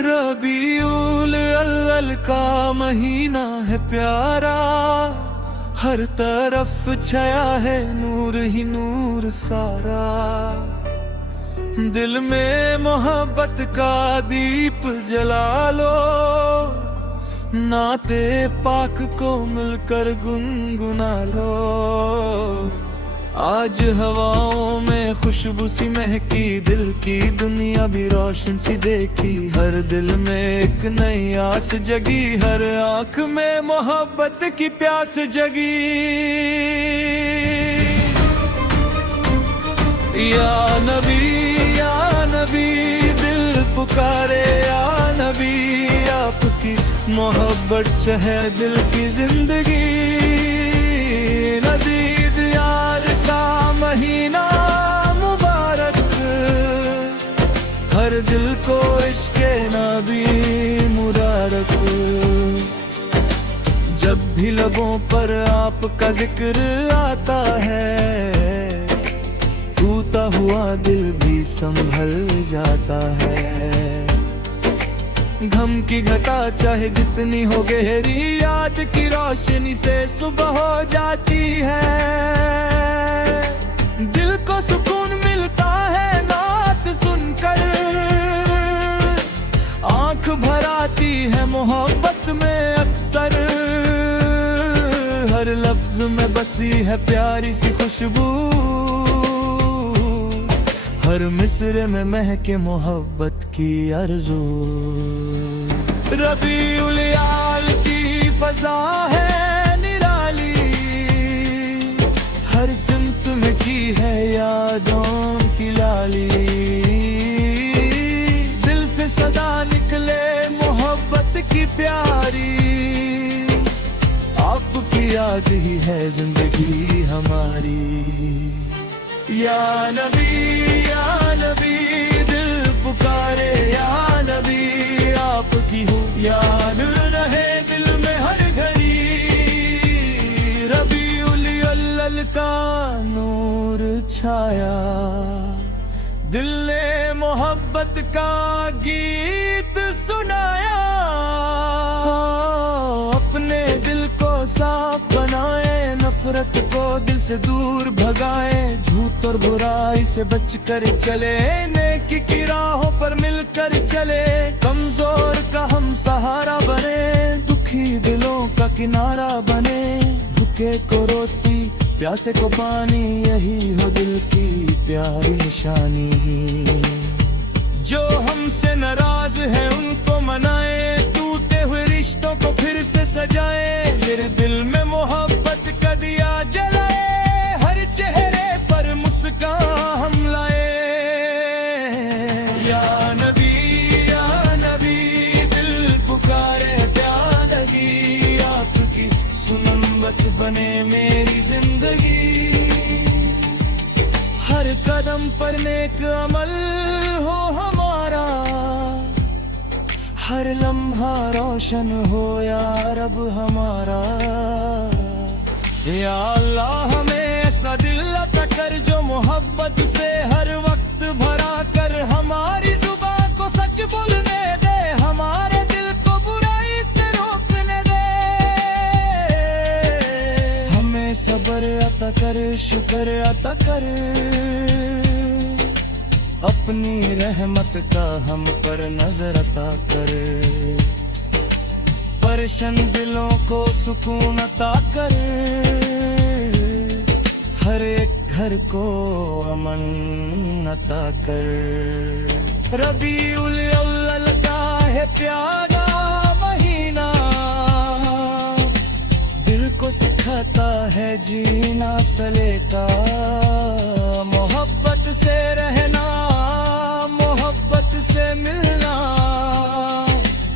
रबीउल अव्वल का महीना है प्यारा, हर तरफ छाया है नूर ही नूर सारा। दिल में मोहब्बत का दीप जला लो, नाते पाक को मिलकर गुनगुना लो। आज हवाओं में खुशबू सी महकी, दिल की दुनिया भी रोशन सी देखी। हर दिल में एक नई आस जगी, हर आंख में मोहब्बत की प्यास जगी। या नबी दिल पुकारे, या नबी आपकी मोहब्बत चाहे दिल की जिंदगी। नदीद यार का महीना मुबारक, हर दिल को इश्क़े नबी मुबारक। जब भी लबों पर आपका जिक्र आता है, टूटा हुआ दिल भी संभल जाता है। गम की घटा चाहे जितनी हो गहरी, आज की रोशनी से सुबह हो जाती है। दिल को सुकून मिलता है नात सुनकर, आंख भर आती है मोहब्बत में अक्सर। हर लफ्ज में बसी है प्यारी सी खुशबू, हर मिसरे में महके मोहब्बत की आरज़ू। रबीउल अव्वल की फज़ा है निराली, हर सिमत में की है यादों की लाली। दिल से सदा निकले मोहब्बत की प्यारी, आपकी याद ही है जिंदगी हमारी। या नबी दिल पुकारे, या नबी आपकी हो याद रहे दिल में हर घड़ी। रबीउल अव्वल का नूर छाया, दिल ने मोहब्बत का गीत सुनाया। अपने दिल को साफ बनाए, नफरत को दिल से दूर भगाए। झूठ और बुराई से बचकर चले, नेकी की राहों पर मिलकर चले। कमजोर का हम सहारा बने, दुखी दिलों का किनारा बने। भूखे को रोटी, प्यासे को पानी, यही हो दिल की प्यारी निशानी। जो हमसे नाराज है उनको मनाए, टूटे हुए रिश्तों को फिर से सजाए। मेरे दिल में मोहब्बत का दिया जलाए, हर चेहरे पर मुस्कान हम लाए। या नबी दिल पुकारे, प्यार लगी आपकी सुन्नत बने मेरी जिंदगी। हर कदम पर नेक अमल हो हमारा, हर लम्हा रोशन हो या रब हमारा। या अल्लाह हमें ऐसा दिल अता कर, जो मोहब्बत से हर वक्त भरा कर। हमारी जुबान को सच बोलने दे, हमारे दिल को बुराई से रोकने दे। हमें सब्र अता कर, शुक्र अता कर, अपनी रहमत का हम पर नजर अता कर। परेशान दिलों को सुकून अता कर, हर एक घर को अमन अता कर। रबीउल अव्वल का है प्यारा महीना, दिल को सिखाता है जीना सलेका। मोहब्बत से रहना, मोहब्बत से मिलना,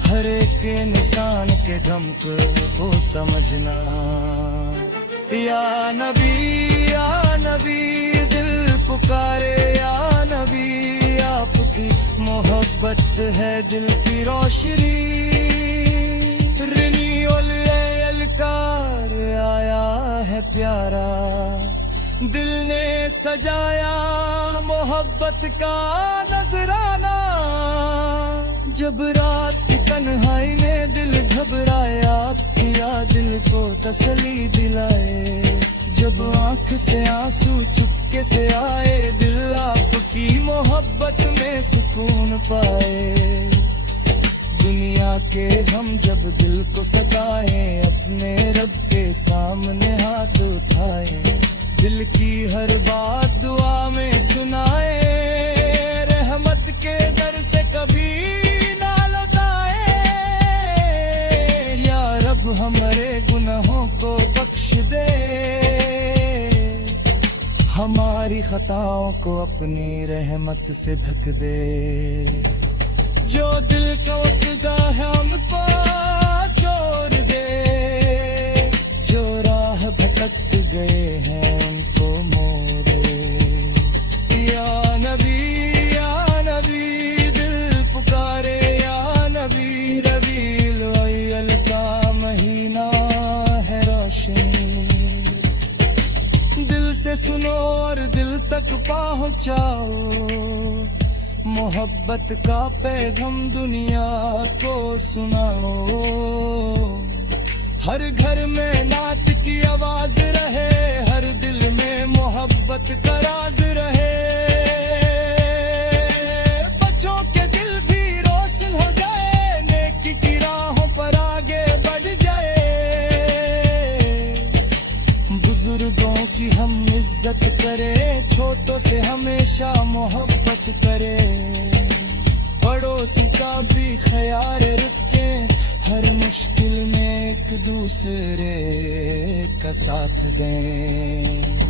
हर एक इंसान के गम को समझना। या नबी दिल पुकारे, या नबी आपकी मोहब्बत है दिल की रोशनी। रबीउल अव्वल का आया है प्यारा, दिल ने सजाया मोहब्बत का नजराना। जब रात की तन्हाई में दिल घबराए, आपकी याद दिल को तसल्ली दिलाए। जब आंख से आंसू चुपके से आए, दिल आपकी मोहब्बत में सुकून पाए। दुनिया के हम जब दिल को सताए, अपने रब के सामने हाथ उठाए। दिल की हर बात दुआ में सुनाए, रहमत के दर से कभी ना लौटाए। या रब हमारे गुनाहों को बख्श दे, हमारी खताओं को अपनी रहमत से ढक दे। जो दिल का वक़्ता है हमको छोड़ दे, जो राह भटक गए हैं उनको मोड़े। या नबी दिल पुकारे, या नबी रबीउल अव्वल का महीना है रोशनी। दिल से सुनो और दिल तक पहुंचाओ, मोहब्बत का पैगाम दुनिया को सुनाओ। हर घर में नात की आवाज रहे, हर दिल में मोहब्बत का राज रहे। बच्चों के दिल भी रोशन हो जाए, नेकी की राहों पर आगे बढ़ जाए। बुजुर्गों की हम इज्जत करें, छोटों से हमेशा मोहब्बत करें। पड़ोसी का भी ख्याल रखें, हर मुश्किल में एक दूसरे का साथ दें।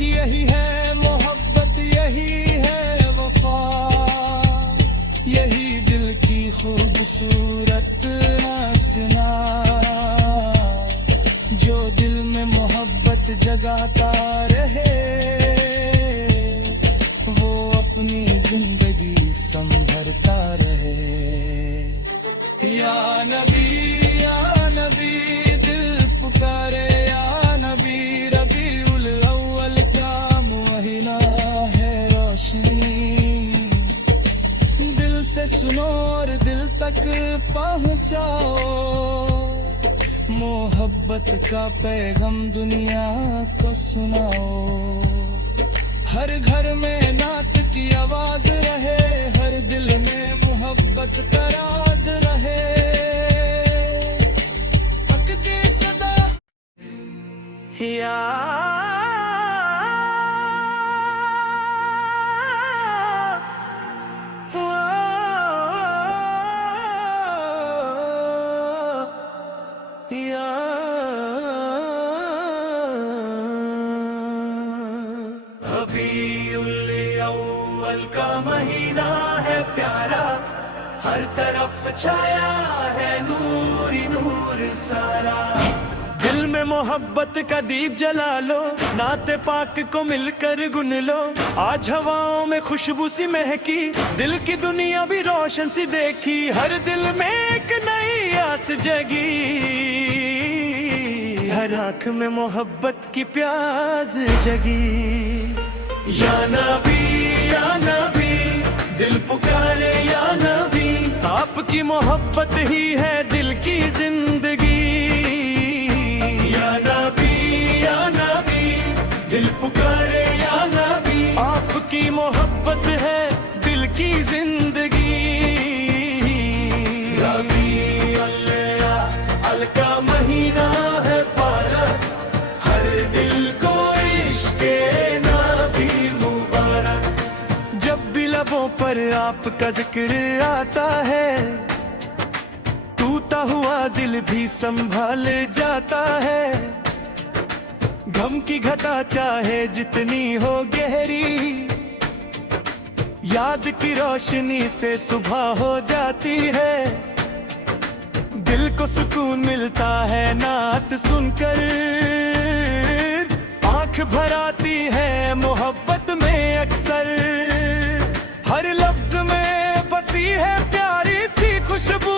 यही है मोहब्बत, यही है वफा, यही दिल की खूबसूरत हसीना। जो दिल में मोहब्बत जगाता रहे, वो अपनी जिंदगी संभरता रहे। या नबी दिल पुकारे, या नबी रबीउल अव्वल का महीना है रोशनी। दिल से सुनो और दिल तक पहुंचाओ, मोहब्बत का पैगाम दुनिया को सुनाओ। हर घर में नात की आवाज रहे, हर दिल में मोहब्बत का राज रहे। तकदे सदा या रबीउल अव्वल का महीना है प्यारा, हर तरफ छाया है नूर ही नूर सारा। दिल में मोहब्बत का दीप जला लो, नाते पाक को मिलकर गुन लो। आज हवाओं में खुशबू सी महकी, दिल की दुनिया भी रोशन सी देखी। हर दिल में एक नई आस जगी, हर आँख में मोहब्बत की प्यास जगी। या नबी दिल पुकारे, या नबी आपकी मोहब्बत ही है दिल की जिंदगी। या नबी दिल पुकारे, या नबी आपकी मोहब्बत है दिल की जिंदगी। रबीउल अव्वल का महीना है पारा, हर दिल को इश्क़े नबी मुबारक। जब भी लबों पर आपका जिक्र आता है, टूटा हुआ दिल भी संभाल जाता है। गम की घटा चाहे जितनी हो गहरी, याद की रोशनी से सुबह हो जाती है। दिल को सुकून मिलता है नात सुनकर, आंख भर आती है मोहब्बत में अक्सर। हर लफ्ज में बसी है प्यारी सी खुशबू,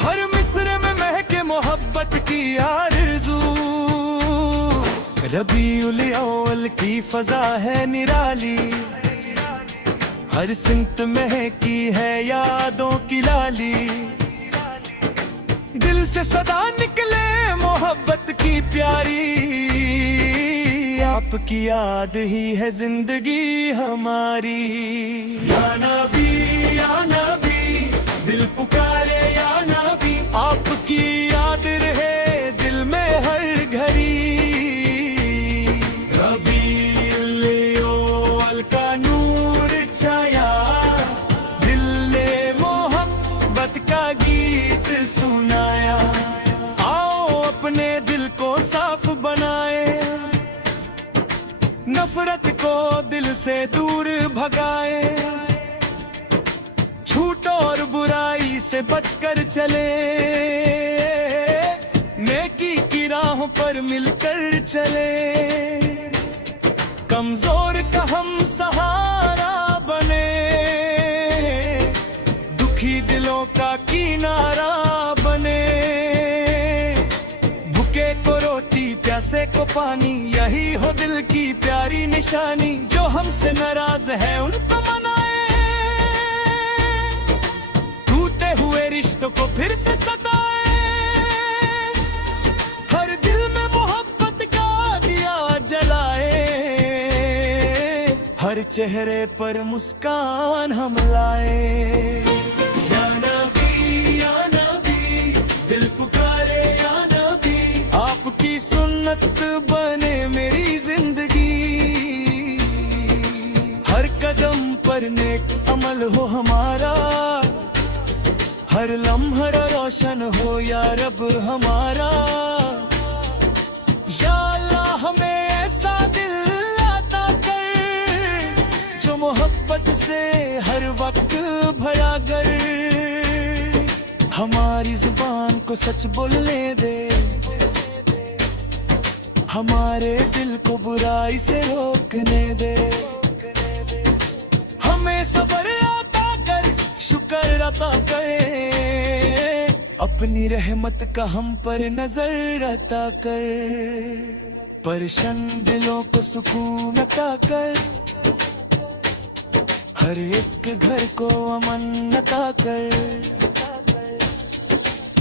हर मिसरे में महके मोहब्बत की आरज़ू। रबीउल अव्वल की फजा है निराली, हर सिमत महकी है यादों की लाली, दिल से सदा निकले मोहब्बत की प्यारी। आपकी याद ही है जिंदगी हमारी। या नबी या नबी, दिल पुकारे या नबी, आपकी याद रहे दिल में हर घड़ी। रबीउल अव्वल का नूर छाया, दिल ने मोहब्बत का गीत सुनाया। आओ अपने दिल को साफ बनाए, नफरत को दिल से दूर भगाए, झूठ और बुराई से बचकर चले, नेकी की राहों पर मिलकर चले। कमजोर का हम सहारा बने, दुखी दिलों का किनारा बने। भूखे को रोटी प्यासे को पानी, यही हो दिल की प्यारी निशानी। जो हमसे नाराज है उनको मनाए, टूटे हुए रिश्तों को फिर से सताए। हर दिल में मोहब्बत का दिया जलाए, हर चेहरे पर मुस्कान हम लाए। या नबी या नबी, दिल पुकारे या नबी, आपकी सुन्नत बने मेरी जिंदगी। हर कदम पर नेक अमल हो हमारा, हर लम्हा रोशन हो या रब हमारा। या अल्लाह हमें ऐसा दिल अता कर, जो मोहब्बत से हर वक्त भरा कर। हमारी जुबान को सच बोलने दे, हमारे दिल को बुराई से रोकने दे। हमें सब्र अता कर, शुक्र अता करे, अपनी रहमत का हम पर नजर अता कर। परेशान दिलों को सुकून अता कर, हर एक घर को अमन अता कर।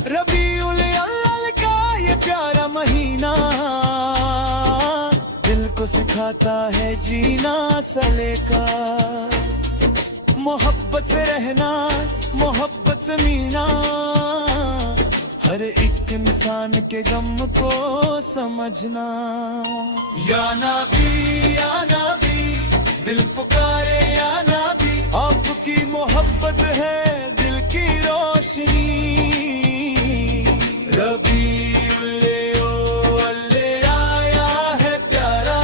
रबीउल अव्वल का ये प्यारा महीना, दिल को सिखाता है जीना सलेका। मोहब्बत से रहना, मोहब्बत से मीना, हर एक इंसान के गम को समझना। या नबी या नबी, दिल पुकारे या नबी, आपकी मोहब्बत है दिल की रोशनी। रबीउल अव्वल आया है प्यारा,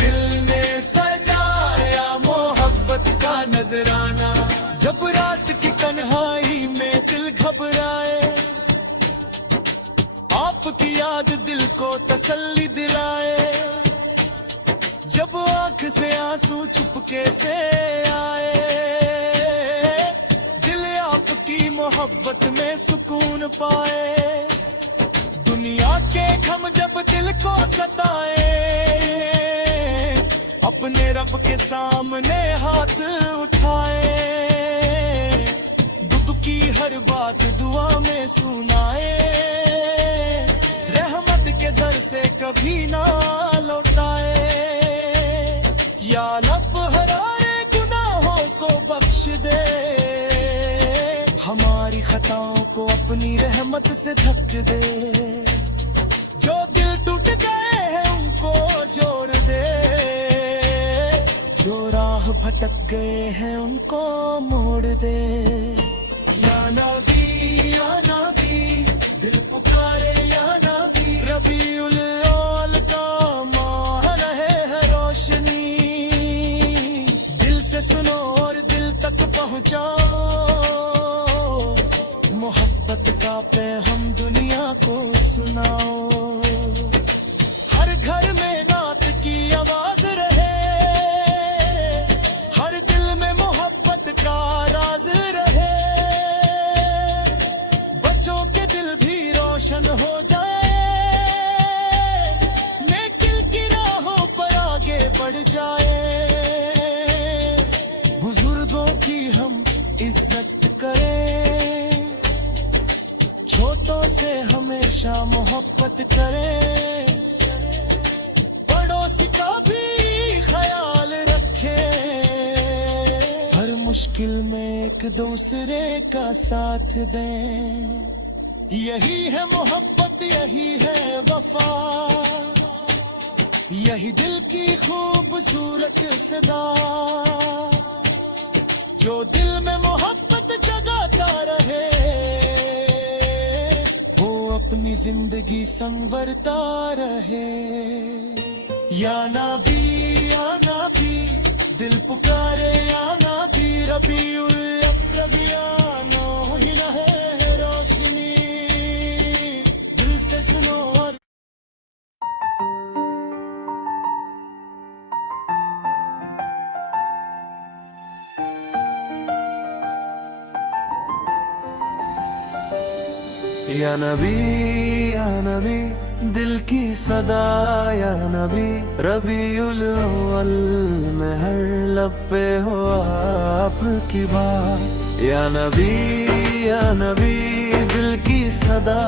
दिल ने सजाया मोहब्बत का नजराना। जब रात की तन्हाई में दिल घबराए, आपकी याद दिल को तसल्ली दिलाए। जब आंख से आंसू चुपके से आए, दिल आपकी मोहब्बत में सुकून पाए। दुनिया के गम जब दिल को सताए, अपने रब के सामने हाथ उठाए। दुख की हर बात दुआ में सुनाए, रहमत के दर से कभी ना लौटाए। या लब हरारे गुनाहों को बख्श दे, हमारी खताओं को अपनी रहमत से ढक दे। जो दिल टूट गए हैं उनको जोड़ दे, जो राह भटक गए हैं उनको मोड़ दे। या नबी या नबी, दिल पुकारे या नबी, रबीउल अव्वल का माह रहे है रोशनी। दिल से सुनो और दिल तक पहुंचाओ, मोहब्बत का पैगाम दुनिया को सुनाओ। हर घर में नात की आवाज रहे, हर दिल में मोहब्बत का राज रहे। बच्चों के दिल भी रोशन हो जाए, नेकी की राहों पर आगे बढ़ जाए। बुजुर्ग हमेशा मोहब्बत करें, पड़ोसी का भी ख्याल रखें, हर मुश्किल में एक दूसरे का साथ दें। यही है मोहब्बत, यही है वफा, यही दिल की खूबसूरत सदा, जो दिल में मोहब्बत जगाता रहे, वो अपनी जिंदगी संवरता रहे। या नबी दिल पुकारे, या नबी रबीउल अकरबियानो ही न है रोशनी, दिल से सुनो और या नबी दिल की सदा, या नबी रबीउल अव्वल में हर लब पे हो आपकी बात। या नबी दिल की सदा,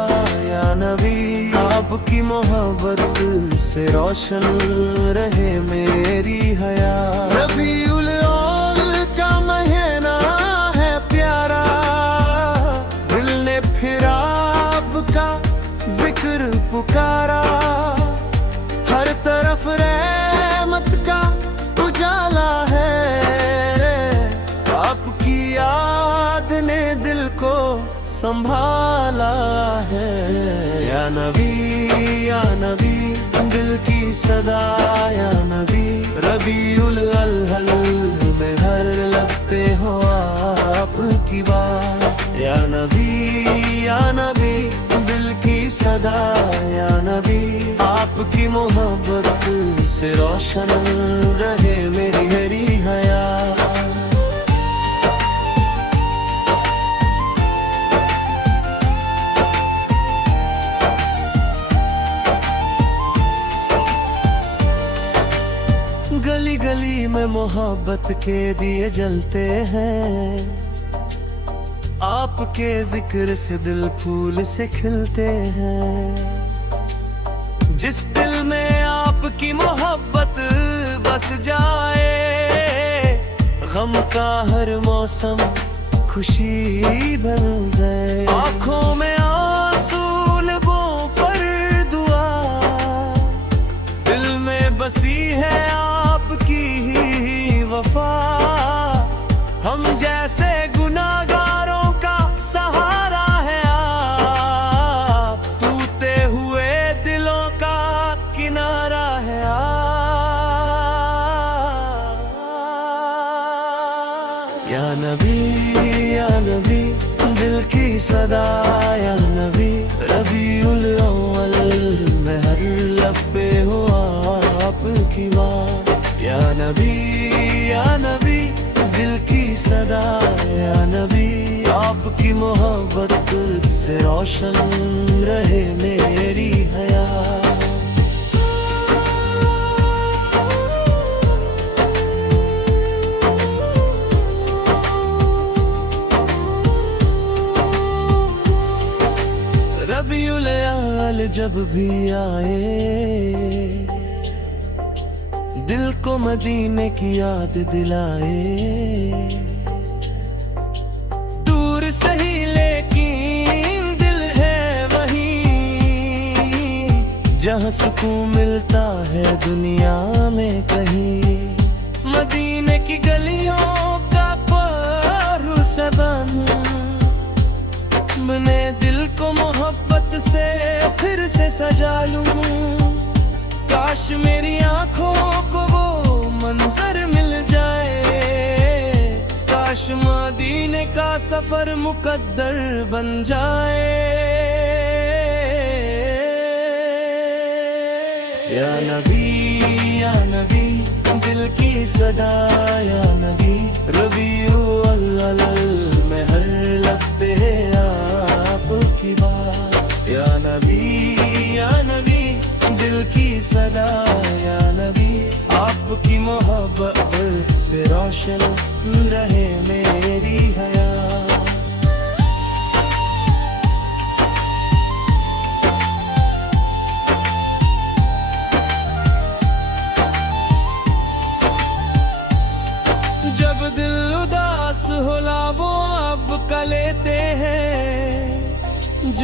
या नबी आपकी मोहब्बत से रोशन रहे मेरी हयात। रबीउल अव्वल का महीना है प्यारा, दिल ने फिर आपका जिक्र पुकारा, हर तरफ रहमत का उजाला है, आपकी याद ने दिल को संभाला है। या नबी दिल की सदा, या नबी रबीउल अव्वल में हर लब पे हो आपकी बात। या नबी दिल की सदा, या नबी आपकी मोहब्बत से रोशन रहे मेरी हरी हयात। गली गली में मोहब्बत के दिए जलते हैं, आपके जिक्र से दिल फूल से खिलते हैं। जिस दिल में आपकी मोहब्बत बस जाए, गम का हर मौसम खुशी बन जाए। आँखों में आंसू, लबों पर दुआ, दिल में बसी है आपकी ही वफा। हम जैसे गुनाहगारों का सहारा है आप, टूटे हुए दिलों का किनारा है आप। या नबी दिल की सदा, या नबी रबीउल अव्वल में हर लब पे हो आपकी बात। या नबी दिल की सदा, या नबी आपकी मोहब्बत से रोशन रहे मेरी हयात। रबीउल अव्वल जब भी आए, दिल को मदीने की याद दिलाए। दूर सही लेकिन दिल है वहीं, जहाँ सुकून मिलता है दुनिया में कहीं। मदीने की गलियों का पहरू से बने, दिल को मोहब्बत से फिर से सजा लूं। काश मेरी आंखों को वो मंजर मिल जाए, काश मदीने का सफर मुकद्दर बन जाए। या नबी दिल की सदा, या नबी रबीउल अव्वल में हर लब पे आपकी बात। या नबी दिल की सदा, या नबी आपकी मोहब्बत से रोशन रहे मेरी हयात।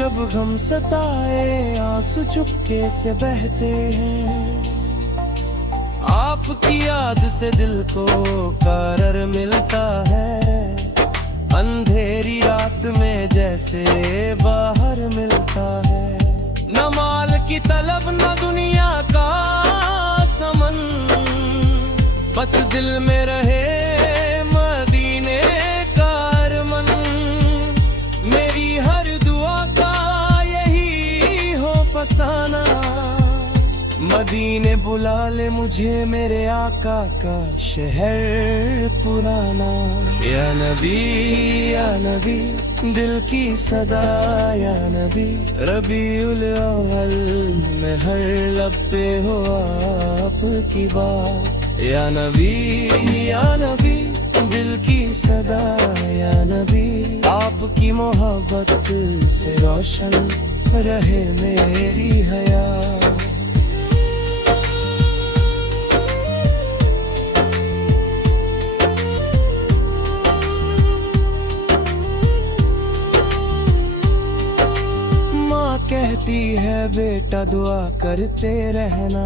जब गम सताए आंसू चुपके से बहते हैं, आपकी याद से दिल को करार मिलता है। अंधेरी रात में जैसे बाहर मिलता है, न माल की तलब न दुनिया का समन, बस दिल में रहे मदीने का अरमान। मेरी हर दुआ का यही हो फसाना, मदीने बुला ले मुझे मेरे आका का शहर पुराना। या नबी दिल की सदा, या नबी रबीउल अव्वल में हर लब पे हो आपकी बात। या नबी दिल की सदा, या नबी आपकी मोहब्बत से रोशन रहे मेरी हयात। कहती है बेटा दुआ करते रहना,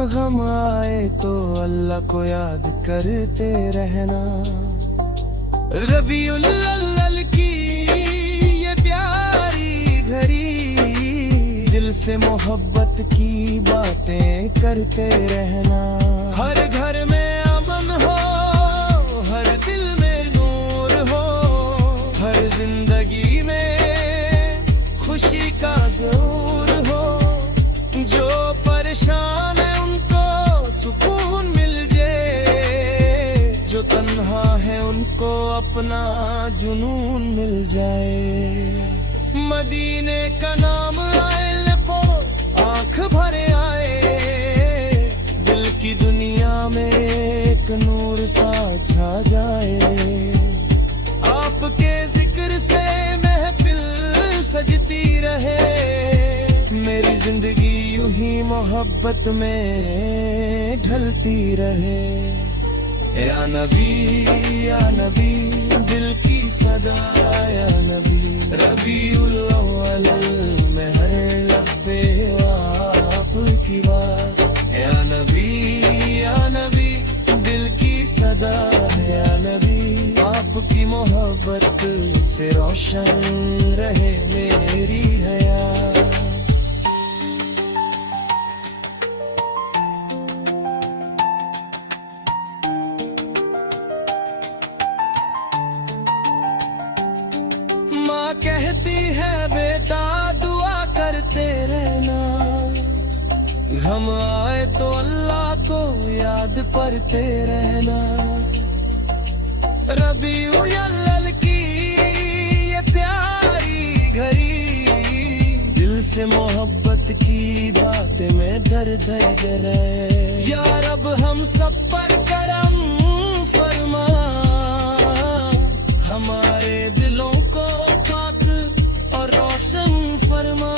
गम आए तो अल्लाह को याद करते रहना। रबीउल अव्वल की ये प्यारी घड़ी, दिल से मोहब्बत की बातें करते रहना। हर घर में अमन हो, हर दिल में नूर हो, हर जिंदगी में खुशी का ज़रूर हो। जो परेशान है उनको सुकून मिल जाए, जो तन्हा है उनको अपना जुनून मिल जाए। मदीने का नाम आए लपो आंख भरे आए, दिल की दुनिया में एक नूर सा छा जाए। आपके जिक्र से महफिल सजती रहे, मेरी जिंदगी यूं ही मोहब्बत में ढलती रहे। या नबी दिल की सदा, या नबी रबीउल अव्वल में हर लब पे आपकी बात। या नबी दिल की सदा, या नबी आपकी मोहब्बत से रोशन रहे मेरी हयात। माँ कहती है बेटा दुआ करते रहना, गम आए तो अल्लाह को याद करते रहना। रबीउल अव्वल की ये प्यारी घड़ी, दिल से मोहब्बत की बातें में दर्द रहे। या रब हम सब पर करम फरमा, हमारे दिलों को पाक और रोशन फरमा।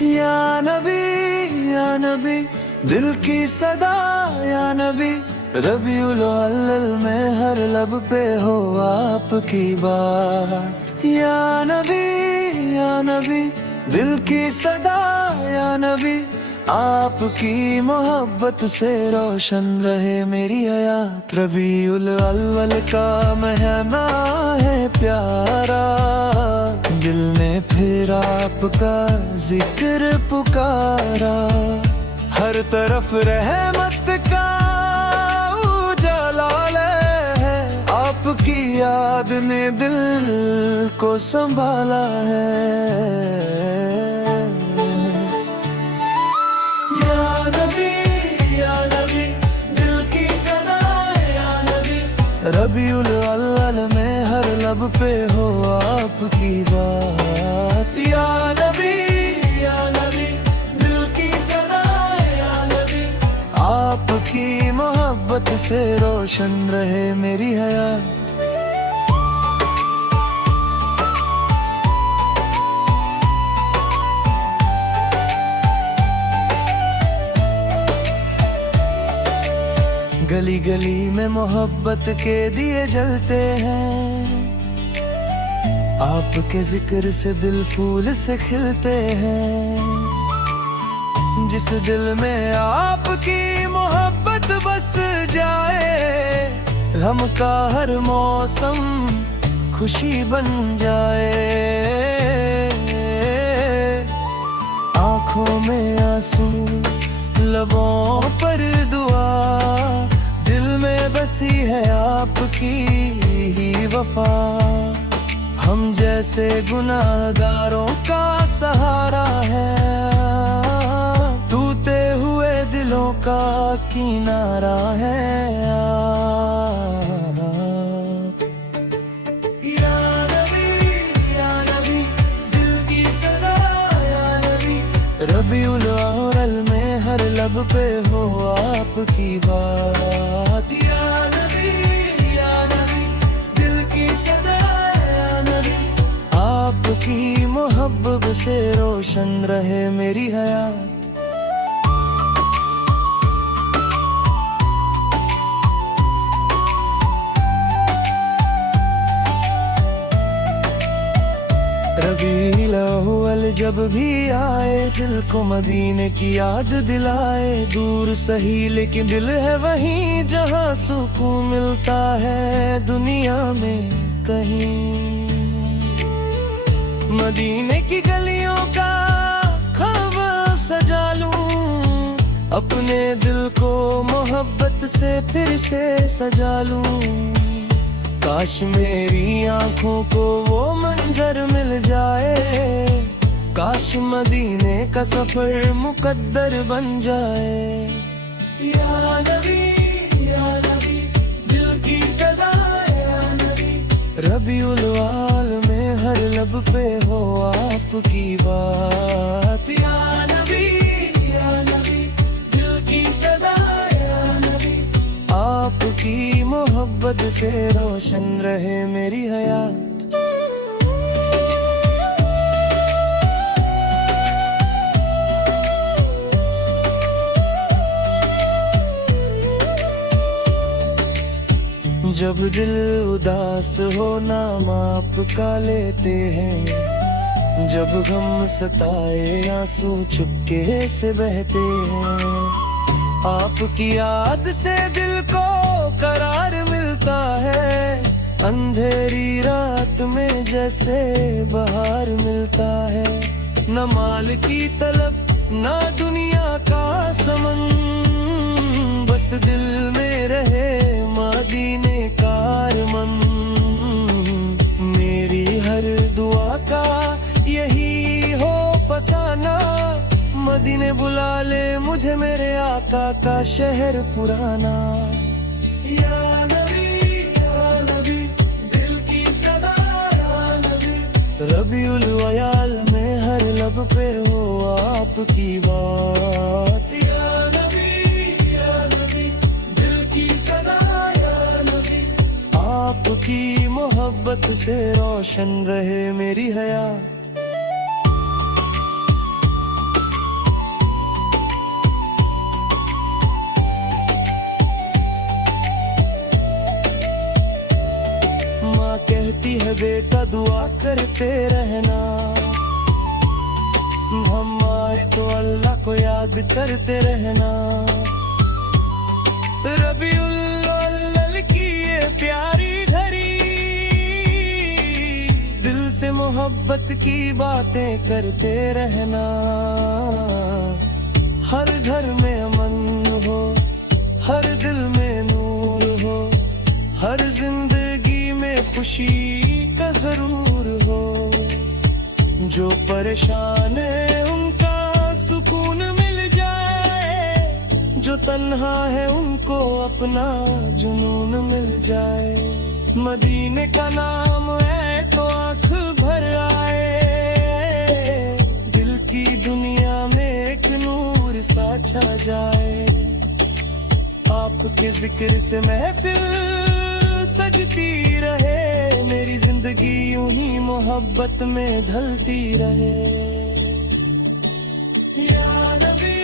या नबी दिल की सदा, या नबी रबीउल अव्वल में हर लब पे हो आपकी बात। या नबी दिल की सदा, या नबी आपकी मोहब्बत से रोशन रहे मेरी हयात। रबीउल अव्वल का महीना है प्यारा, दिल ने फिर आपका जिक्र पुकारा। हर तरफ रहमत का उजाला है, आपकी याद ने दिल को संभाला है। या नबी दिल की सदा, या नबी रबीउल अव्वल में हर लब पे हो आपकी बात। या नबी दिल की सदा, या नबी आपकी मोहब्बत से रोशन रहे मेरी हयात। गली गली में मोहब्बत के दिए जलते हैं, आपके जिक्र से दिल फूल से खिलते हैं। जिस दिल में आपकी मोहब्बत बस जाए, गम का हर मौसम खुशी बन जाए। आँखों में आंसू, लबों पर दुआ, दिल में बसी है आपकी ही वफा। हम जैसे गुनाहगारों का सहारा है, टूटे हुए दिलों का किनारा है। रबीउल अव्वल में हर लब पे हो आपकी बात। या नबी दिल की सदा, या नबी आपकी मोहब्बत से रोशन रहे मेरी हयात। रबीउल अव्वल जब भी आए, दिल को मदीने की याद दिलाए। दूर सही लेकिन दिल है वहीं, जहाँ सुकून मिलता है दुनिया में कहीं। मदीने की गलियों का ख्वाब सजा लूं, अपने दिल को मोहब्बत से फिर से सजा लूं। काश मेरी आंखों को वो मंजर मिल जाए, काश मदीने का सफर मुकद्दर बन जाए। या नबी दिल की सदा, या नबी रबीउल अव्वल में हर लब पे हो आपकी बात। या नबी दिल की सदा, या नबी आपकी मोहब्बत से रोशन रहे मेरी हयात। जब दिल उदास हो नाम आपका लेते हैं, जब गम सताए आंसू चुपके से बहते हैं। आपकी याद से दिल को करार मिलता है, अंधेरी रात में जैसे बहार मिलता है। न माल की तलब ना दुनिया का समन, बस दिल में रहे मदीने का अरमान। मेरी हर दुआ का यही हो फसाना, मदीने बुला ले मुझे मेरे आका का शहर पुराना। या नबी दिल की सदा, या नबी रबीउल अव्वल में हर लब पे हो आपकी बात। या नबी दिल की सदा, या नबी आपकी मोहब्बत से रोशन रहे मेरी हयात। कहती है बेटा दुआ करते रहना, हम आए तो अल्लाह को याद करते रहना। रबीउल अव्वल की ये प्यारी घड़ी, दिल से मोहब्बत की बातें करते रहना। हर घर में अमन हो, हर दिल में नूर हो, हर जिंदगी खुशी का जरूर हो। जो परेशान है उनका सुकून मिल जाए, जो तन्हा है उनको अपना जुनून मिल जाए। मदीने का नाम है तो आंख भर आए, दिल की दुनिया में एक नूर सा छा जाए। आपके जिक्र से महफिल सजती रहे, मेरी जिंदगी यूं ही मोहब्बत में ढलती रहे। या नबी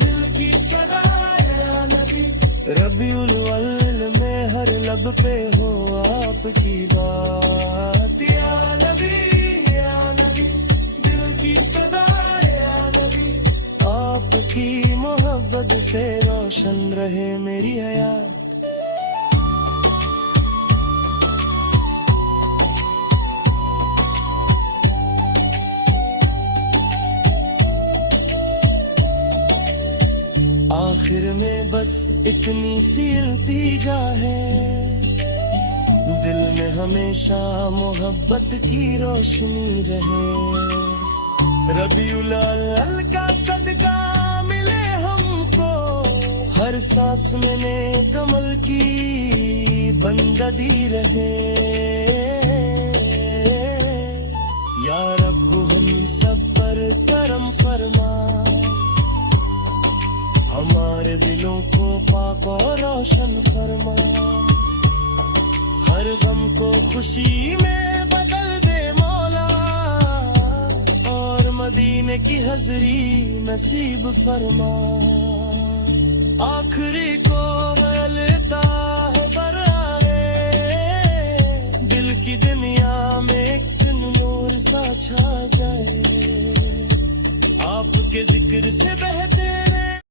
दिल की सदा, या नबी सब पे हो आपकी बात। या नबी दिल की सदा, या नबी आपकी मोहब्बत से रोशन रहे मेरी हयात। आखिर में बस इतनी सी इल्तिजा है, दिल में हमेशा मोहब्बत की रोशनी रहे। रबीउल अव्वल का सदका मिले हमको, हर सांस में नेक अमल की बंदगी रहे। या रब हम सब पर करम फरमा, हमारे दिलों को पाक और रोशन फरमा। हर गम को खुशी में बदल दे मौला, और मदीने की हजरी नसीब फरमा। आखिरी को अल्ताह बराए, दिल की दुनिया में एक दिन नूर सा छा जाए। आपके जिक्र से बहता